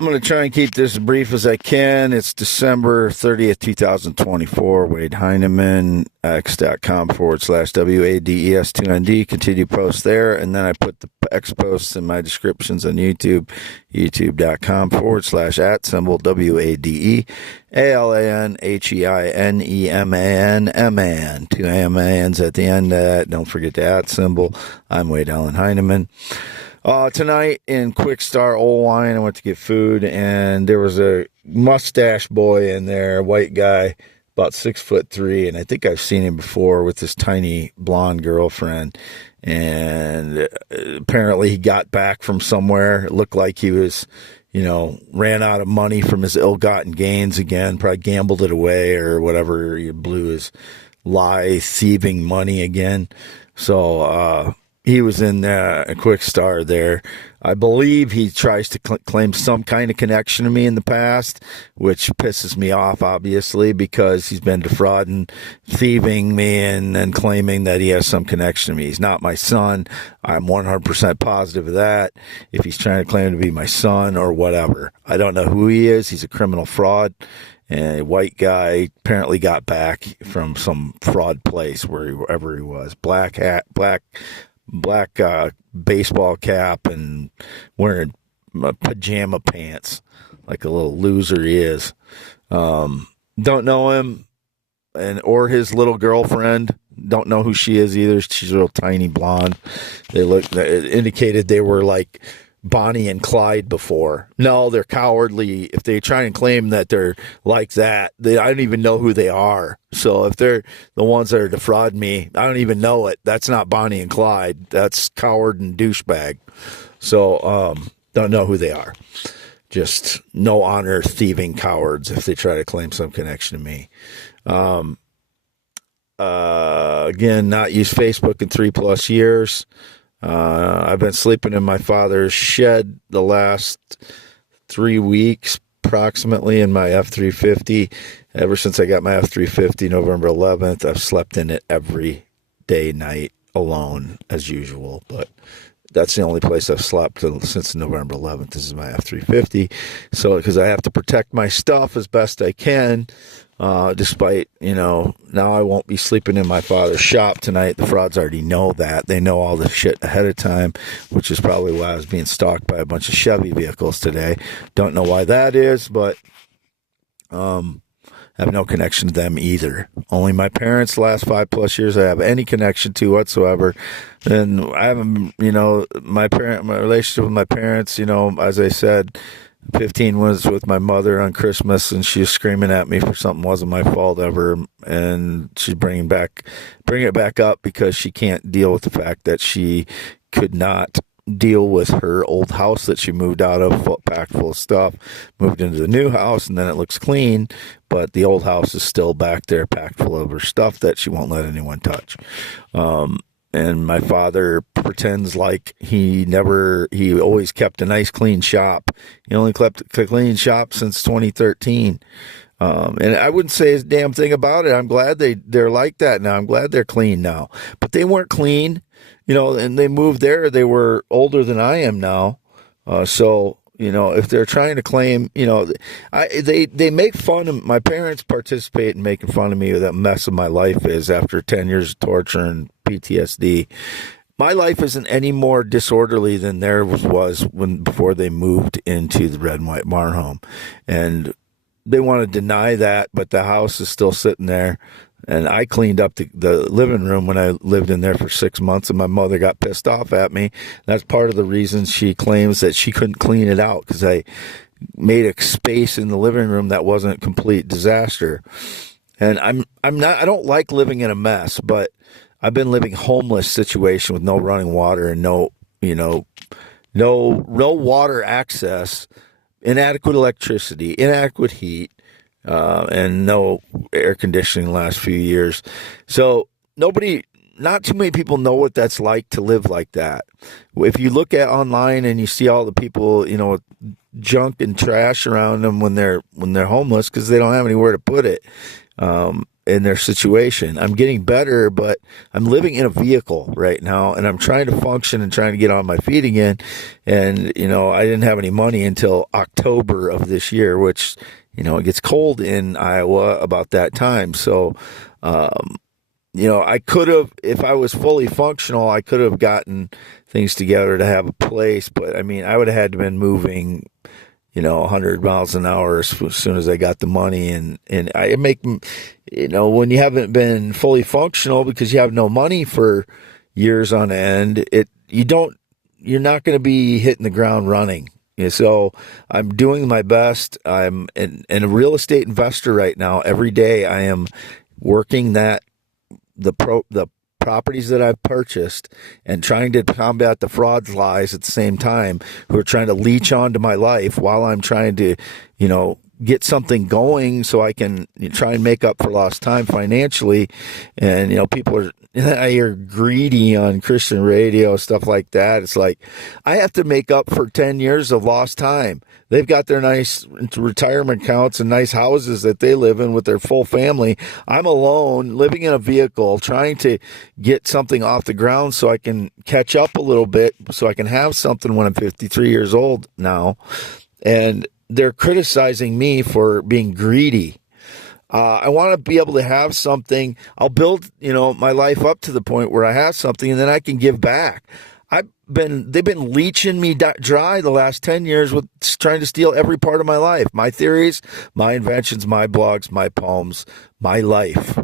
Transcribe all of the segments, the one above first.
I'm going to try and keep this as brief as I can. It's December 30th, 2024. Wade Heineman, x.com/WADES2ND. Continue post there. And then I put the X posts in my descriptions on YouTube, youtube.com/@ symbol WADEALANHEINEMAN. Two AMANs at the end of that. Don't forget the @ symbol. I'm Wade Allen Heineman. Tonight in Quick Star Old Wine, I went to get food, and there was a mustache boy in there, a white guy, about 6'3", and I think I've seen him before with this tiny blonde girlfriend. And apparently he got back from somewhere. It looked like he was, ran out of money from his ill-gotten gains again, probably gambled it away or whatever. He blew his thieving money again. So, he was in a Quick Star there. I believe he tries to claim some kind of connection to me in the past, which pisses me off, obviously, because he's been defrauding, thieving me, and claiming that he has some connection to me. He's not my son. I'm 100% positive of that. If he's trying to claim to be my son or whatever, I don't know who he is. He's a criminal fraud. And a white guy apparently got back from some fraud place wherever he was. Black hat, black baseball cap, and wearing pajama pants like a little loser he is. Don't know him, or his little girlfriend. Don't know who she is either. She's a real tiny blonde. It indicated they were like Bonnie and Clyde before. No, they're cowardly. If they try and claim that they're like that, I don't even know who they are. So if they're the ones that are defrauding me, I don't even know it. That's not Bonnie and Clyde. That's coward and douchebag. So don't know who they are. Just no honor thieving cowards if they try to claim some connection to me. Again, not used Facebook in 3+ years. I've been sleeping in my father's shed the last 3 weeks, approximately, in my F-350. Ever since I got my F-350, November 11th, I've slept in it every day, night, alone, as usual. But that's the only place I've slept since November 11th. This is my F-350. So, because I have to protect my stuff as best I can. Despite, now I won't be sleeping in my father's shop tonight. The frauds already know that. They know all this shit ahead of time, which is probably why I was being stalked by a bunch of Chevy vehicles today. Don't know why that is, but I have no connection to them either. Only my parents, the last 5+ years, I have any connection to whatsoever. And I haven't, my relationship with my parents, as I said, 15 was with my mother on Christmas, and she was screaming at me for something wasn't my fault ever, and she's bringing it back up because she can't deal with the fact that she could not deal with her old house that she moved out of, packed full of stuff, moved into the new house, and then it looks clean, but the old house is still back there packed full of her stuff that she won't let anyone touch. And my father pretends like he always kept a nice clean shop. He only kept a clean shop since 2013. And I wouldn't say a damn thing about it. I'm glad they're like that now. I'm glad they're clean now. But they weren't clean, and they moved there. They were older than I am now. So, if they're trying to claim, they make fun of my parents, participate in making fun of me of that mess of my life is after 10 years of torture and PTSD. My life isn't any more disorderly than theirs was before they moved into the red and white barn home. And they want to deny that, but the house is still sitting there. And I cleaned up the living room when I lived in there for 6 months, and my mother got pissed off at me. That's part of the reason she claims that she couldn't clean it out, because I made a space in the living room that wasn't a complete disaster. And I don't like living in a mess, but I've been living homeless situation with no running water and no water access, inadequate electricity, inadequate heat, and no air conditioning the last few years. So not too many people know what that's like to live like that. If you look at online and you see all the people, with junk and trash around them when they're homeless because they don't have anywhere to put it. in their situation. I'm getting better, but I'm living in a vehicle right now, and I'm trying to function and trying to get on my feet again. And, I didn't have any money until October of this year, which, it gets cold in Iowa about that time. So, I could have, if I was fully functional, I could have gotten things together to have a place. But I mean, I would have had to been moving, 100 miles an hour as soon as I got the money. And I make, when you haven't been fully functional because you have no money for years on end, you're not going to be hitting the ground running. So I'm doing my best. I'm a real estate investor right now. Every day I am working the properties that I've purchased and trying to combat the frauds, lies at the same time, who are trying to leech onto my life while I'm trying to, get something going so I can try and make up for lost time financially. And, people I hear greedy on Christian radio, stuff like that. It's like, I have to make up for 10 years of lost time. They've got their nice retirement accounts and nice houses that they live in with their full family. I'm alone, living in a vehicle, trying to get something off the ground so I can catch up a little bit, so I can have something when I'm 53 years old now. And they're criticizing me for being greedy. I want to be able to have something. I'll build, my life up to the point where I have something, and then I can give back. They've been leeching me dry the last 10 years with trying to steal every part of my life. My theories, my inventions, my blogs, my poems, my life.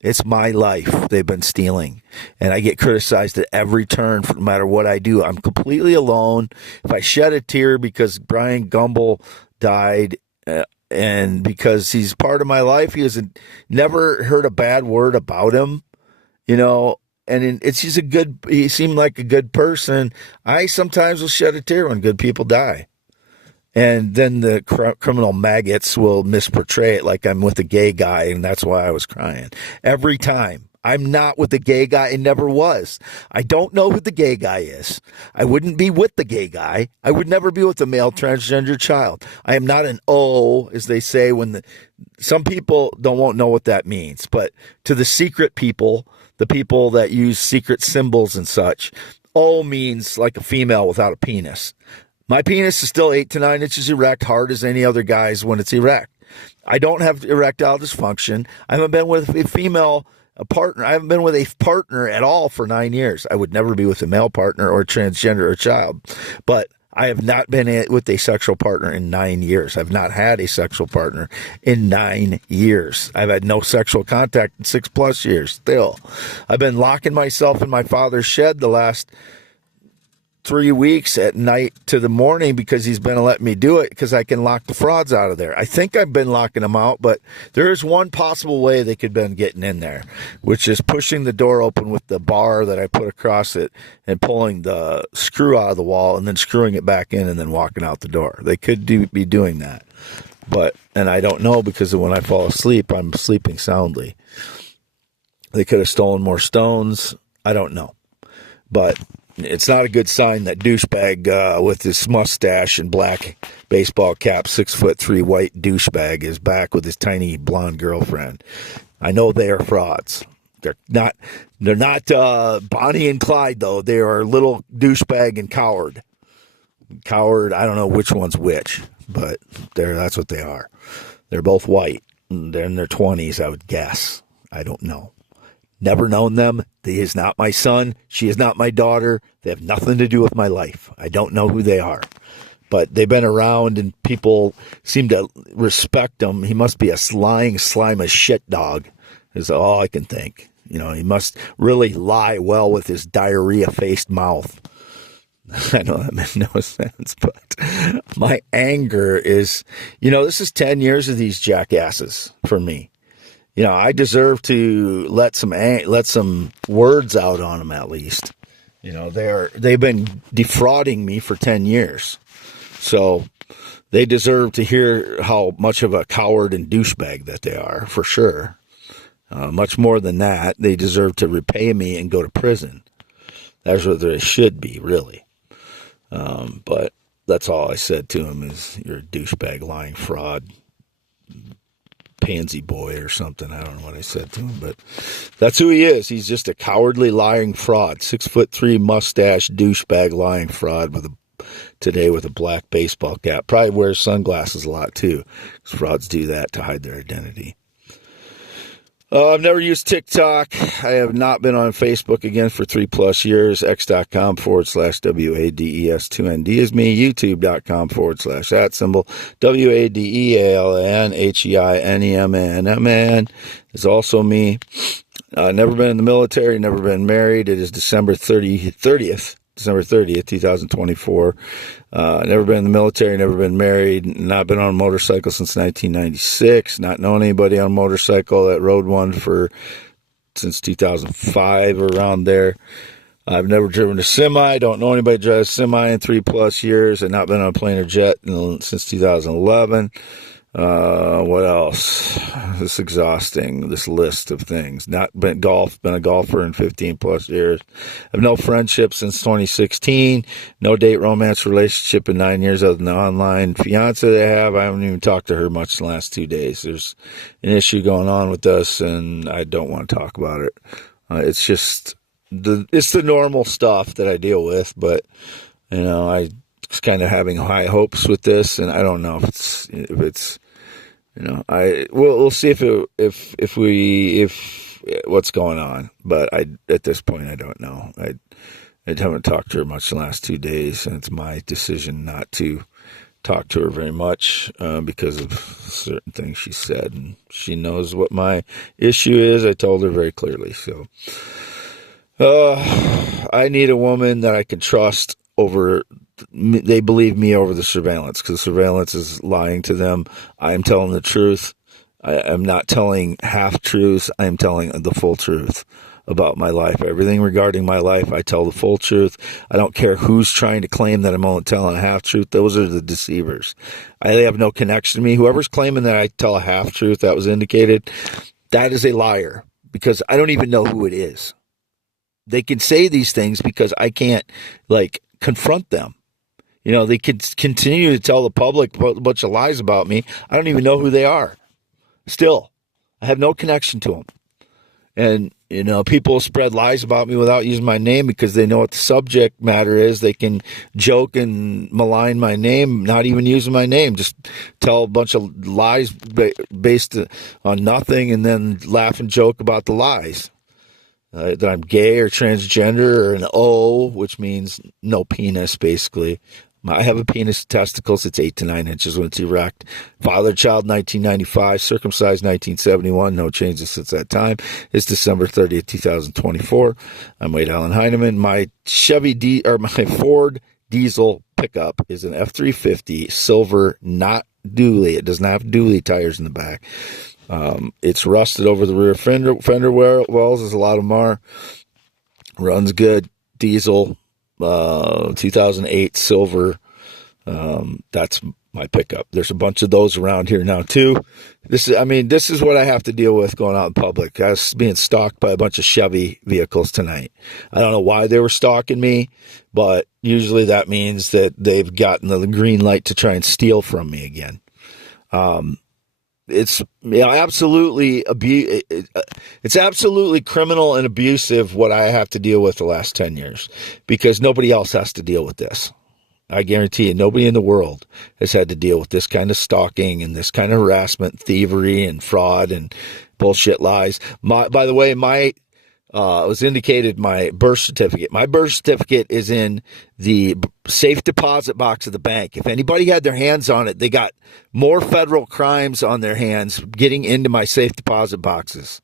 It's my life they've been stealing. And I get criticized at every turn no matter what I do. I'm completely alone. If I shed a tear because Brian Gumble died, and because he's part of my life, never heard a bad word about him, and he seemed like a good person. I sometimes will shed a tear when good people die. And then the criminal maggots will misportray it like I'm with a gay guy, and that's why I was crying. Every time. I'm not with the gay guy and never was. I don't know who the gay guy is. I wouldn't be with the gay guy. I would never be with a male transgender child. I am not an O, as they say some people won't know what that means. But to the secret people, the people that use secret symbols and such, O means like a female without a penis. My penis is still 8 to 9 inches erect, hard as any other guy's when it's erect. I don't have erectile dysfunction. I haven't been with a partner. I haven't been with a partner at all for 9 years. I would never be with a male partner or a transgender or a child. But I have not been with a sexual partner in 9 years. I've not had a sexual partner in 9 years. I've had no sexual contact in 6+ years still. I've been locking myself in my father's shed the last 3 weeks at night to the morning because he's been letting me do it because I can lock the frauds out of there. I think I've been locking them out, but there is one possible way they could have been getting in there, which is pushing the door open with the bar that I put across it and pulling the screw out of the wall and then screwing it back in and then walking out the door. They could be doing that, and I don't know because when I fall asleep, I'm sleeping soundly. They could have stolen more stones. I don't know, but it's not a good sign that douchebag with his mustache and black baseball cap, 6'3" white douchebag is back with his tiny blonde girlfriend. I know they are frauds. They're not Bonnie and Clyde though. They are little douchebag and coward. Coward, I don't know which one's which, but that's what they are. They're both white. They're in their 20s, I would guess. I don't know. Never known them. He is not my son. She is not my daughter. They have nothing to do with my life. I don't know who they are. But they've been around and people seem to respect him. He must be a lying slime of shit dog, is all I can think. He must really lie well with his diarrhea-faced mouth. I know that made no sense, but my anger is, this is 10 years of these jackasses for me. I deserve to let some words out on them at least. They've been defrauding me for 10 years. So they deserve to hear how much of a coward and douchebag that they are, for sure. Much more than that, they deserve to repay me and go to prison. That's what they should be, really. But that's all I said to him is, you're a douchebag, lying fraud, pansy boy or something. I don't know what I said to him, but that's who he is. He's just a cowardly, lying fraud. 6'3" mustache, douchebag, lying fraud today with a black baseball cap. Probably wears sunglasses a lot too, because frauds do that to hide their identity. I've never used TikTok. I have not been on Facebook again for 3+ years. X.com/WADES2ND is me. YouTube.com/@ symbol WADELANHEINEMANMN is also me. Never been in the military, never been married. It is December 30th, 2024. Never been in the military, never been married, not been on a motorcycle since 1996, not known anybody on a motorcycle that rode one since 2005 or around there. I've never driven a semi, don't know anybody drives a semi in 3+ years. I've not been on a plane or jet since 2011. What else? This is exhausting, this list of things. Not been a golfer in 15+ years. I've no friendship since 2016. No date romance relationship in 9 years other than the online fiance they have. I haven't even talked to her much in the last 2 days. There's an issue going on with us, and I don't want to talk about it. It's just it's the normal stuff that I deal with, but I was kind of having high hopes with this, and I don't know if it's we'll see if what's going on, but at this point I don't know. I haven't talked to her much in the last 2 days, and it's my decision not to talk to her very much because of certain things she said, and she knows what my issue is. I told her very clearly. So I need a woman that I can trust over. They believe me over the surveillance, because the surveillance is lying to them. I am telling the truth. I am not telling half-truths. I am telling the full truth about my life. Everything regarding my life, I tell the full truth. I don't care who's trying to claim that I'm only telling a half-truth. Those are the deceivers. They have no connection to me. Whoever's claiming that I tell a half-truth, that was indicated, that is a liar, because I don't even know who it is. They can say these things because I can't, confront them. They could continue to tell the public a bunch of lies about me. I don't even know who they are. Still, I have no connection to them. And, people spread lies about me without using my name because they know what the subject matter is. They can joke and malign my name, not even using my name. Just tell a bunch of lies based on nothing and then laugh and joke about the lies. That I'm gay or transgender or an O, which means no penis, basically. I have a penis, testicles. It's 8 to 9 inches when it's erect. Father, child, 1995. Circumcised, 1971. No changes since that time. It's December 30th, 2024. I'm Wade Allen Heineman. My my Ford diesel pickup is an F-350 silver, not dually. It does not have dually tires in the back. It's rusted over the rear fender wells, as a lot of them are. Runs good. Diesel. 2008 silver. That's my pickup. There's a bunch of those around here now too. This is what I have to deal with going out in public. I was being stalked by a bunch of Chevy vehicles tonight. I don't know why they were stalking me, but usually that means that they've gotten the green light to try and steal from me again. It's absolutely it's absolutely criminal and abusive what I have to deal with the last 10 years, because nobody else has to deal with this. I guarantee you, nobody in the world has had to deal with this kind of stalking and this kind of harassment, thievery, and fraud and bullshit lies. By the way, it was indicated my birth certificate. My birth certificate is in the safe deposit box of the bank. If anybody had their hands on it, they got more federal crimes on their hands getting into my safe deposit boxes.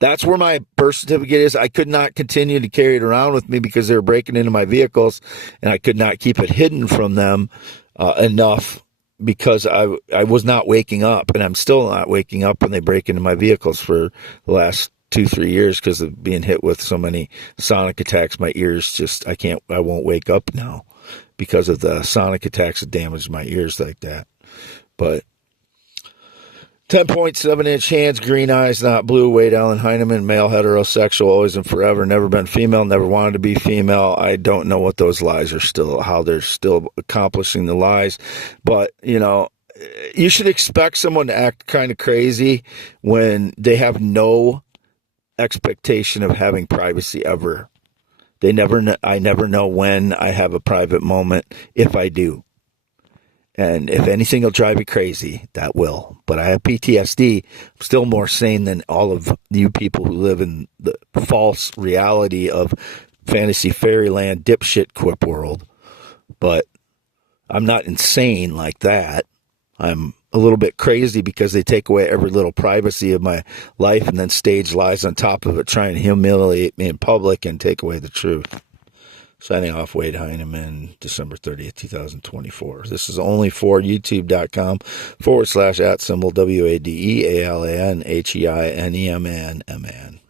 That's where my birth certificate is. I could not continue to carry it around with me because they were breaking into my vehicles, and I could not keep it hidden from them enough, because I was not waking up, and I'm still not waking up when they break into my vehicles for the last 2-3 years because of being hit with so many sonic attacks. My ears I won't wake up now because of the sonic attacks that damaged my ears like that. But 10.7-inch hands, green eyes, not blue, Wade Allen Heineman, male, heterosexual, always and forever, never been female, never wanted to be female. I don't know what those lies are still, how they're still accomplishing the lies. But, you should expect someone to act kind of crazy when they have no expectation of having privacy ever. I never know when I have a private moment, if I do. And if anything will drive you crazy, that will. But I have PTSD. I'm still more sane than all of you people who live in the false reality of fantasy fairyland dipshit quip world. But I'm not insane like that. I'm a little bit crazy because they take away every little privacy of my life and then stage lies on top of it, trying to humiliate me in public and take away the truth. Signing off, Wade Heineman, December 30th, 2024. This is only for youtube.com/@WADEALANHEINEMAN.